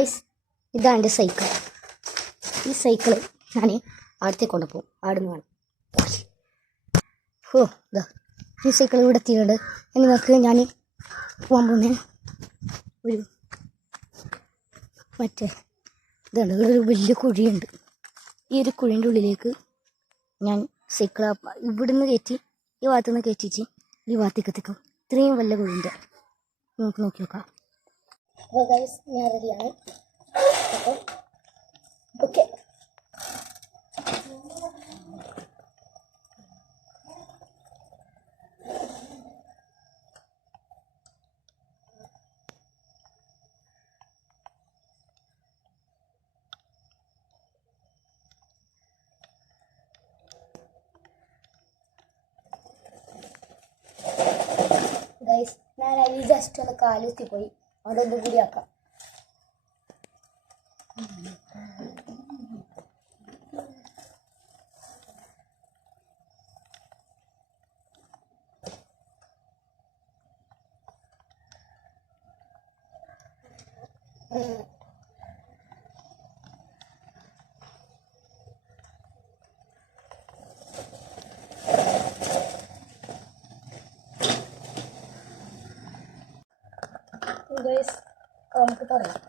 Guys ഇതാണ് എന്റെ cycle ഈ സൈക്കിൾ ഞാൻ ആടത്തെ കൊണ്ടുപോകും. ആടുന്ന് വേണം. ഓ ഇതാ ഈ സൈക്കിൾ ഇവിടെ എത്തിയിട്ടുണ്ട്. ഇനി നിങ്ങൾക്ക് ഞാൻ പോകാൻ പോകുന്ന. ഒരു മറ്റേ ഇതാണ് ഇവിടെ ഒരു വലിയ കുഴിയുണ്ട്. ഈ ഒരു കുഴിന്റെ ഉള്ളിലേക്ക് ഞാൻ സൈക്കിൾ ഇവിടുന്ന് കയറ്റി ഈ ഭാഗത്തുനിന്ന് കയറ്റിച്ച് ഈ ഭാഗത്തേക്ക് എത്തിക്കും. ഇത്രയും വലിയ കുഴിന്റെ നമുക്ക് നോക്കി നോക്കാം. അപ്പോൾ ഗൈസ് ഞാൻ റെഡിയാണ് അപ്പോൾ ഓക്കെ ഗൈസ് ഞാൻ ജസ്റ്റ് ഒന്ന് കാലുത്തി പോയി. അവിടെ ഒന്നും കൂടി ആക്കാം ഗൈസ് നമുക്ക് തുടങ്ങാം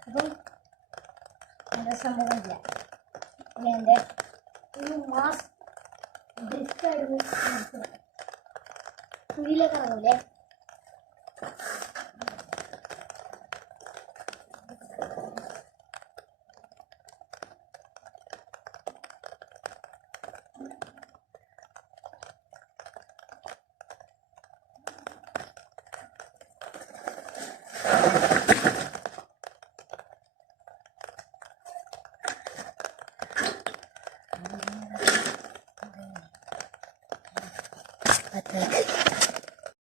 അപ്പം എന്റെ സംഭവമില്ല ഇനി you must decide which answer. புரியல kapatalım.